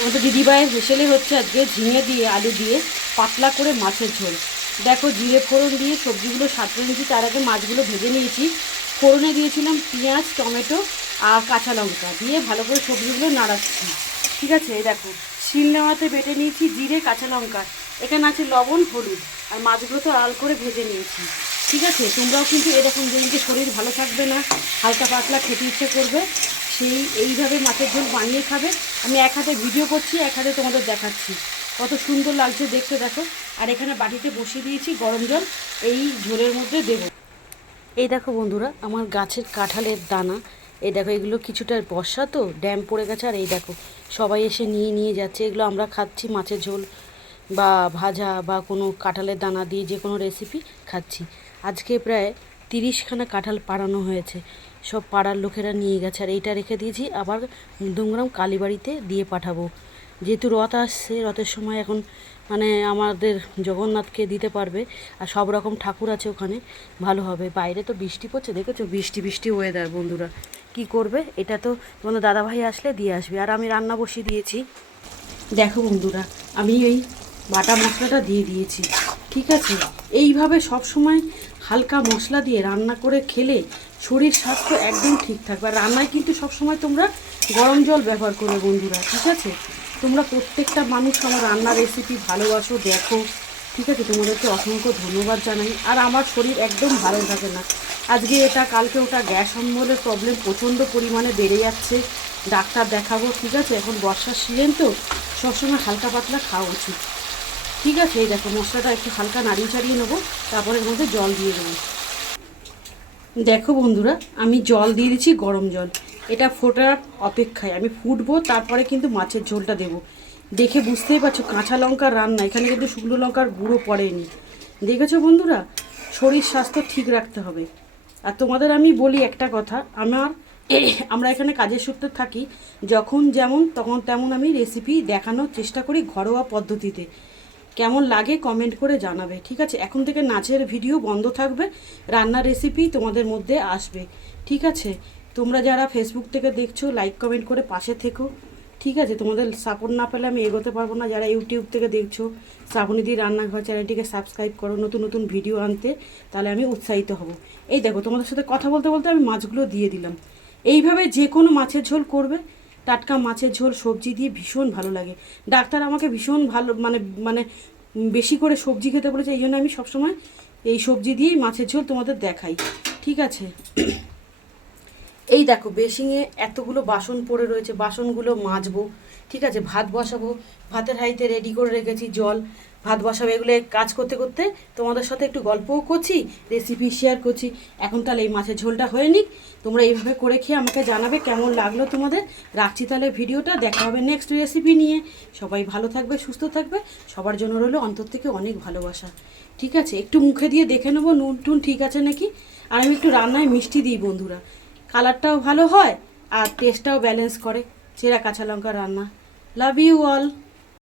আমাদের দিদিভাইয়ের হেসেলে হচ্ছে আজকে ঝিঙে দিয়ে আলু দিয়ে পাতলা করে মাছের ঝোল। দেখো জিরে ফোড়ন দিয়ে সবজিগুলো সাঁতরে নিয়েছি, তার আগে মাছগুলো ভেজে নিয়েছি। ফোড়নে দিয়েছিলাম পেঁয়াজ, টমেটো আর কাঁচা লঙ্কা দিয়ে ভালো করে সবজিগুলো নাড়াচ্ছি। ঠিক আছে, এই দেখো শিলনোড়াতে বেটে নিয়েছি জিরে, কাঁচা লঙ্কা, এখানে আছে লবণ, হলুদ, আর মাছগুলো তো আল করে ভেজে নিয়েছি। ঠিক আছে, তোমরাও কিন্তু এরকম যেদিনকে শরীর ভালো থাকবে না, হালকা পাতলা খেতে ইচ্ছে করবে, সেই এইভাবে মাছের ঝোল বানিয়ে খাবে। আমি এক হাতে ভিডিও করছি, এক হাতে তোমাদের দেখাচ্ছি, কত সুন্দর লাগছে দেখতে দেখো। আর এখানে বাটিতে বসিয়ে দিয়েছি গরম জল, এই ঝোলের মধ্যে দেবো। এই দেখো বন্ধুরা, আমার গাছের কাঁঠালের দানা, এই দেখো এগুলো কিছুটা বর্ষা তো ড্যাম পড়ে গেছে, আর এই দেখো সবাই এসে নিয়ে নিয়ে যাচ্ছে। এগুলো আমরা খাচ্ছি মাছের ঝোল বা ভাজা বা কোনো কাঁঠালের দানা দিয়ে যে কোনো রেসিপি খাচ্ছি। আজকে প্রায় 30খানা কাঁঠাল পাড়ানো হয়েছে, সব পাড়ার লোকেরা নিয়ে গেছে। আর এইটা রেখে দিয়েছি, আবার মধ্যমগ্রাম কালীবাড়িতে দিয়ে পাঠাবো। যেহেতু রথ আসছে, রথের সময় এখন মানে আমাদের জগন্নাথকে দিতে পারবে, আর সব রকম ঠাকুর আছে ওখানে, ভালো হবে। বাইরে তো বৃষ্টি পড়ছে, দেখেছো বৃষ্টি বৃষ্টি ওয়েদার বন্ধুরা, কি করবে, এটা তো তোমাদের দাদাভাই আসলে দিয়ে আসবে। আর আমি রান্না বসিয়ে দিয়েছি, দেখো বন্ধুরা, আমি এই বাটা মশলাটা দিয়ে দিয়েছি। ঠিক আছে, এইভাবে সব সময় হালকা মশলা দিয়ে রান্না করে খেলে শরীর স্বাস্থ্য একদম ঠিক থাকবে। আর রান্নায় কিন্তু সবসময় তোমরা গরম জল ব্যবহার করবে বন্ধুরা। ঠিক আছে, তোমরা প্রত্যেকটা মানুষ আমার রান্নার রেসিপি ভালোবাসো, দেখো। ঠিক আছে, তোমাদেরকে অসংখ্য ধন্যবাদ জানাই। আর আমার শরীর একদম ভালো থাকে না, আজকে এটা কালকে ওটা, গ্যাস অম্বলের প্রবলেম প্রচণ্ড পরিমাণে বেড়ে যাচ্ছে, ডাক্তার দেখাবো। ঠিক আছে, এখন বর্ষার সিজন তো সবসময় হালকা পাতলা খাওয়া উচিত। ঠিক আছে, এই দেখো মশলাটা একটু হালকা নাড়িয়ে চাড়িয়ে নেবো, তারপরে এর মধ্যে জল দিয়ে দেবো। দেখো বন্ধুরা, আমি জল দিয়ে দিচ্ছি, গরম জল, এটা ফোটার অপেক্ষায়, আমি ফুটবো, তারপরে কিন্তু মাছের ঝোলটা দেবো। দেখে বুঝতেই পারছো কাঁচা লঙ্কার রান্না, এখানে কিন্তু শুকনো লঙ্কার গুঁড়ো পড়েনি। দেখেছো বন্ধুরা, শরীর স্বাস্থ্য ঠিক রাখতে হবে। আর তোমাদের আমি বলি একটা কথা, আমরা এখানে কাজের সূত্রে থাকি, যখন যেমন তখন তেমন আমি রেসিপি দেখানোর চেষ্টা করি ঘরোয়া পদ্ধতিতে। কেমন লাগে কমেন্ট করে জানাবে। ঠিক আছে, এখন থেকে নাচের ভিডিও বন্ধ থাকবে, রান্নার রেসিপি তোমাদের মধ্যে আসবে। ঠিক আছে, তোমরা যারা ফেসবুক থেকে দেখছো লাইক কমেন্ট করে পাশে থেকো। ঠিক আছে, তোমাদের সাপোর্ট না পেলে আমি এগোতে পারবো না। যারা ইউটিউব থেকে দেখছো, শ্রাবণীদির রান্নাঘর চ্যানেলটিকে সাবস্ক্রাইব করো নতুন নতুন ভিডিও আনতে, তাহলে আমি উৎসাহিত হব। এই দেখো তোমাদের সাথে কথা বলতে বলতে আমি মাছগুলো দিয়ে দিলাম। এইভাবে যে কোনো মাছের ঝোল করবে, টাটকা মাছের ঝোল সবজি দিয়ে ভীষণ ভালো লাগে। ডাক্তার আমাকে ভীষণ ভালো মানে মানে বেশি করে সবজি খেতে বলেছে, এই জন্য আমি সবসময় এই সবজি দিয়েই মাছের ঝোল তোমাদের দেখাই। ঠিক আছে, এই দেখো বেসিংয়ে এতগুলো বাসন পড়ে রয়েছে, বাসনগুলো মাজবো। ঠিক আছে, ভাত বসাবো, ভাতের হাঁড়িতে রেডি করে রেখেছি জল, ভাত বসাবো। এগুলো কাজ করতে করতে তোমাদের সাথে একটু গল্পও করছি, রেসিপি শেয়ার করছি। এখন তাহলে এই মাছের ঝোলটা হয়ে নিক, তোমরা এইভাবে করে খেয়ে আমাকে জানাবে কেমন লাগলো তোমাদের। রাখছি তাহলে ভিডিওটা, দেখা হবে নেক্সট রেসিপি নিয়ে। সবাই ভালো থাকবে, সুস্থ থাকবে, সবার জন্য রইলো অন্তর থেকে অনেক ভালোবাসা। ঠিক আছে, একটু মুখে দিয়ে দেখে নেবো নুন টুন ঠিক আছে নাকি। আর আমি একটু রান্নায় মিষ্টি দিই বন্ধুরা, কালারটাও ভালো হয় আর টেস্টটাও ব্যালেন্স করে। চেরা কাঁচা লঙ্কা রান্না। Love you all.